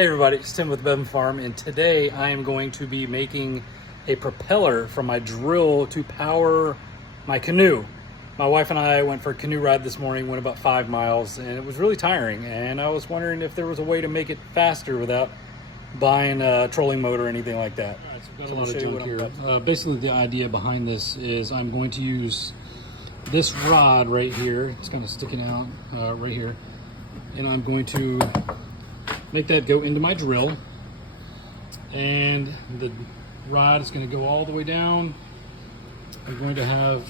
Hey everybody, it's Tim with Bevan Farm, and today I am going to be making a propeller from my drill to power my canoe. My wife and I went for a canoe ride this morning, went about 5 miles, and it was really tiring, and I was wondering if there was a way to make it faster without buying a trolling motor or anything like that. All right, so we've got a lot of junk here. Basically the idea behind this is I'm going to use this rod right here. It's kind of sticking out right here, and I'm going to make that go into my drill, and the rod is going to go all the way down. I'm going to have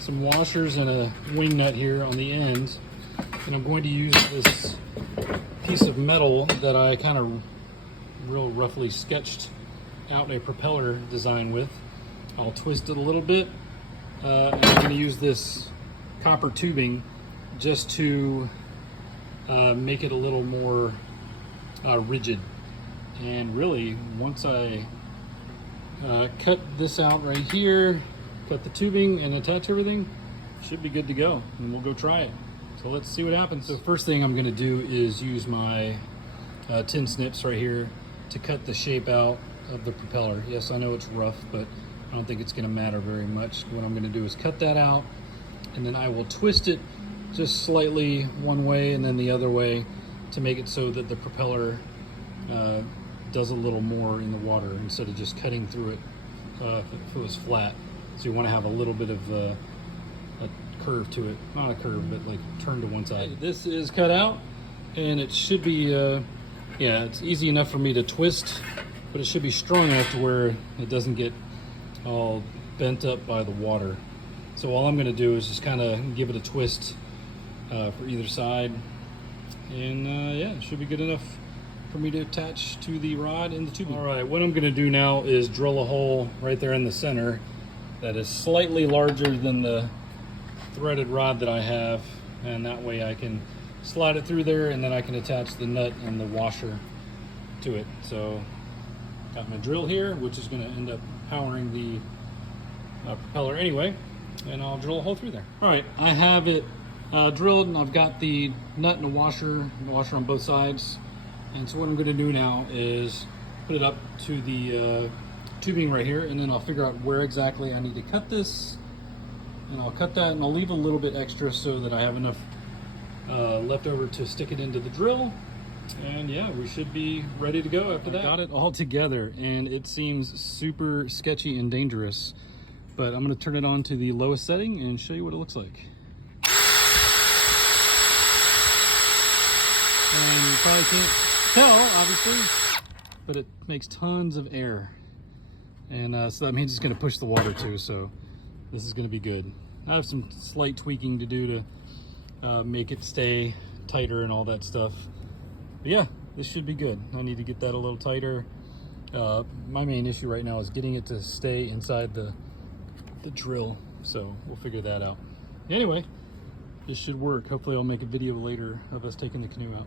some washers and a wing nut here on the end, and I'm going to use this piece of metal that I kind of real roughly sketched out a propeller design with. I'll twist it a little bit, and I'm going to use this copper tubing just to make it a little more rigid. And really, once I cut this out right here, cut the tubing and attach everything, should be good to go, and we'll go try it. So let's see what happens. So first thing I'm going to do is use my tin snips right here to cut the shape out of the propeller. Yes, I know it's rough, but I don't think it's going to matter very much. What I'm going to do is cut that out, and then I will twist it just slightly one way and then the other way to make it so that the propeller does a little more in the water instead of just cutting through it if it was flat. So you want to have a little bit of a curve to it. Not a curve, but like turn to one side. This is cut out, and it should be, yeah, it's easy enough for me to twist, but it should be strong enough to where it doesn't get all bent up by the water. So all I'm going to do is just kind of give it a twist for either side, and yeah, it should be good enough for me to attach to the rod and the tubing. All right, what I'm going to do now is drill a hole right there in the center that is slightly larger than the threaded rod that I have, and that way I can slide it through there, and then I can attach the nut and the washer to it. So got my drill here, which is going to end up powering the propeller anyway, and I'll drill a hole through there. All right, I have it drilled, and I've got the nut and the washer on both sides. And so what I'm going to do now is put it up to the tubing right here, and then I'll figure out where exactly I need to cut this, and I'll cut that, and I'll leave a little bit extra so that I have enough left over to stick it into the drill. And yeah, we should be ready to go after that. I got it all together, and it seems super sketchy and dangerous, but I'm going to turn it on to the lowest setting and show you what it looks like. And you probably can't tell, obviously, but it makes tons of air, and so that means it's going to push the water too, so this is going to be good. I have some slight tweaking to do to make it stay tighter and all that stuff, but yeah, this should be good. I need to get that a little tighter. My main issue right now is getting it to stay inside the drill, so we'll figure that out. Anyway, this should work. Hopefully I'll make a video later of us taking the canoe out.